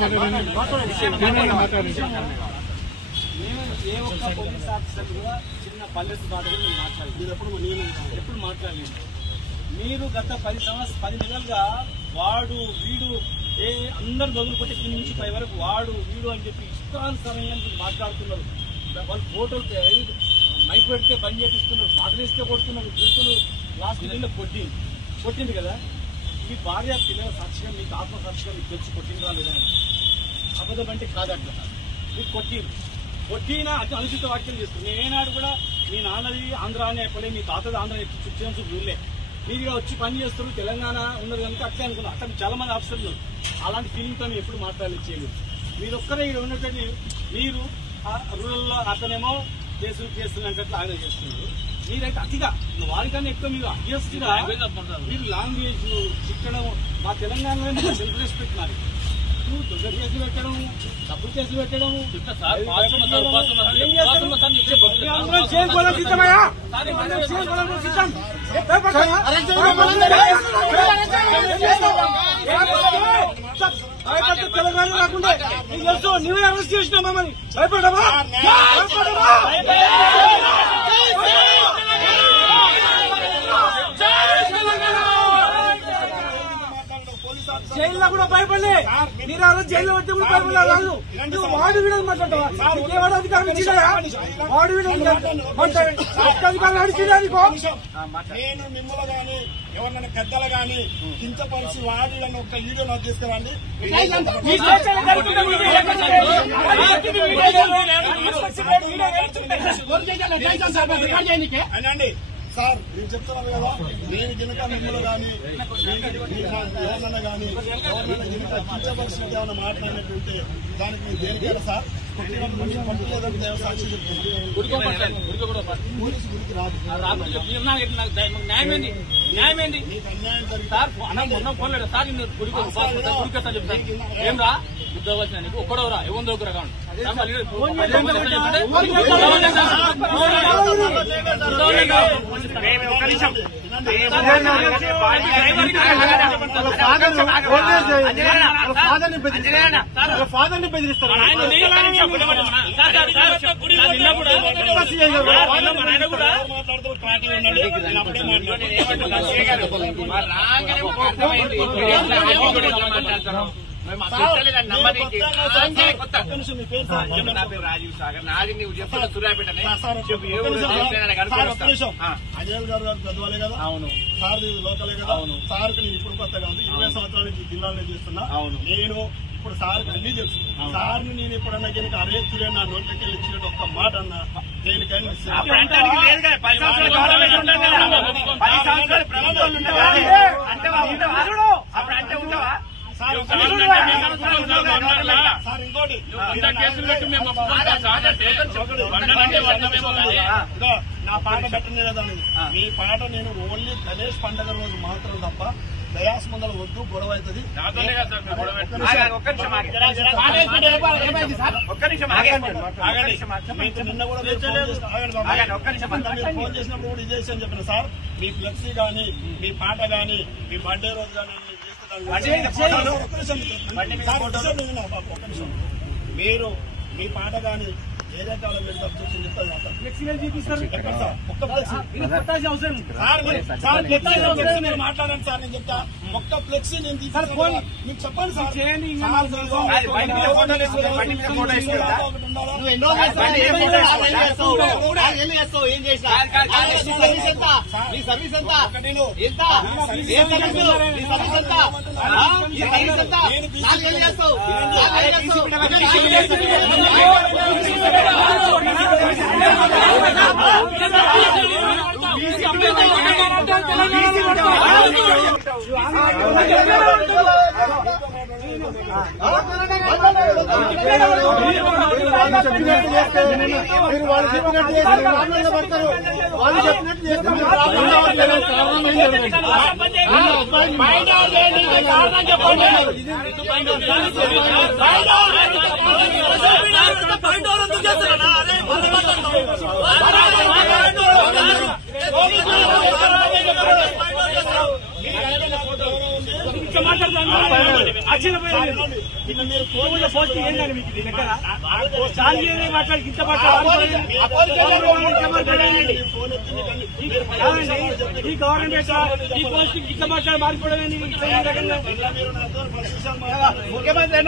ఏ ఒక్క police officer కూడా చిన్న పల్లెస్ బాధగా ఎప్పుడు మాట్లాడలేదు. మీరు గత 10 నెలలుగా వాడు వీడు అందరు బదులు కొట్టి కింద నుంచి పై వరకు వాడు వీడు అని చెప్పి ఇష్టానుసారంగా మాట్లాడుతున్నారు. వాళ్ళు ఫోటోలు మైక్ పెడితే బంద్ చేపిస్తున్నారు, పాటలేస్తే కొడుతున్నారు, గుర్తులు లాస్ట్ నెలలో కొట్టింది కదా. మీ భార్య పిల్లల సాక్షిగా మీకు ఆత్మసాక్షిగా మీకు తెలిసి కొట్టిందా లేదా? అబద్ధం అంటే కాదంట. మీకు కొట్టినా అనుచిత వ్యాఖ్యలు చేస్తుంది. నేనాడు కూడా మీ నాన్నది ఆంధ్ర అని చెప్పలే, మీ తాతది ఆంధ్ర చూసిన చూడలే. మీరుగా వచ్చి పని చేస్తారు, తెలంగాణ ఉన్నది కనుక అట్లే అనుకున్నారు. అక్కడ చాలా మంది ఆఫీసర్లు అలాంటి ఫీలింగ్తో ఎప్పుడు మాట్లాడలేదు చేయలేదు. మీరు ఒక్కరే ఇక్కడ ఉన్నట్టు మీరు రూరల్లో అతనేమో కేసులు అంటే ఆయన చేస్తున్నారు. మీరైతే అతిగా వారికన్నా ఎక్కువ మీరు అడ్జస్ట్గా మీరు లాంగ్వేజ్ చిక్కడం. మా తెలంగాణలో సెల్ఫ్ రెస్పెక్ట్ మరి దొంగ కేసులు పెట్టడం, తప్పుడు కేసులు పెట్టడం తెలంగాణ రాకుండా నీకు తెలుసు. నువ్వే అరెస్ట్ చేసినావు మమ్మల్ని. భయపడమా? జైల్లో కూడా భయపడలే. మీరు ఆ రోజు జైల్లో పెట్టి కూడా భయపడలేదు. నువ్వు వాడు వీడని మాట్లాడతావా? ఇంకేవాడు అధికారం ఇచ్చినా వాడు వీడని అధికారం నడిచినానికో. నేను మిమ్మల్ని గాని ఎవరినైనా పెద్దలు గాని కించపరిచి వాడి అని ఒక వీడియో నాకు తీసుకురండి. అనండి సార్, నేను చెప్తున్నాను కదా, నేను గినక మిమ్మల్ని కానీ ఎవరినైనా కానీ ఎవరినైనా గినక కించపరిచినట్టు ఏమైనా మాట్లాడినట్టుంటే దానికి దేనికైనా సార్ పట్టులేదంటే సాక్షి చెప్తున్నాను. పోలీసు గురికి రాదు. న్యాయమేంది సార్? ఫోన్లేడు సార్, ఏం రా ఉద్యోగం నీకు ఒక్కడవరా ఎవరి దగ్గర కాదు. ఫాదర్ ని బెదిరిస్తారు. రాజీవ్ సాగర్ నాది నువ్వు చెప్తున్నా సూర్యాపేటనే అజయ్ గారు గద్వాలే కదా. అవును. సార్ లోకలే కదా. సార్ నేను ఇప్పుడు కొత్తగా ఉంది, 20 సంవత్సరాల నుంచి జిల్లాలో చేస్తున్నా. నేను ఇప్పుడు సార్ అన్ని తెలుసు. సార్ని నేను ఎప్పుడన్నా కనుక అరే చూడే నా నోట్లకి వెళ్ళి ఇచ్చినట్టు ఒక్క మాట అన్నా దేనికైనా నా పాట పెట్టలేదని. మీ పాట నేను ఓన్లీ గణేష్ పండుగ రోజు మాత్రం తప్ప దయాస్ ముందర వద్దు, గొడవ అవుతుంది. నిన్న కూడా ఫోన్ చేసినప్పుడు కూడా ఇదే అని చెప్పిన సార్, మీ ఫ్లెక్సీ గానీ మీ పాట గానీ మీ బర్త్డే రోజు కానీ మీరు మీ పాట గానీ ఏదే కాలం మాట్లాడండి సార్. నేను చెప్తా ఒక్క ఫ్లెక్సీ నేను తీసుకొని మీకు చెప్పండి సార్. మీరు వాళ్ళు చెప్పినట్టు పడతారు. వాళ్ళు చెప్పినట్టు ఇట్లా మాట్లాడుతున్నాను పోస్ట్ ఏంటండి మీకు ఇది లెక్కన చాలీ మాట్లాడి ఇంత మాట్లాడాలి ఈ గవర్నమెంట్ ఈ పోస్ట్ ఇట్లా మాట్లాడి మారిపోవడం ముఖ్యమంత్రి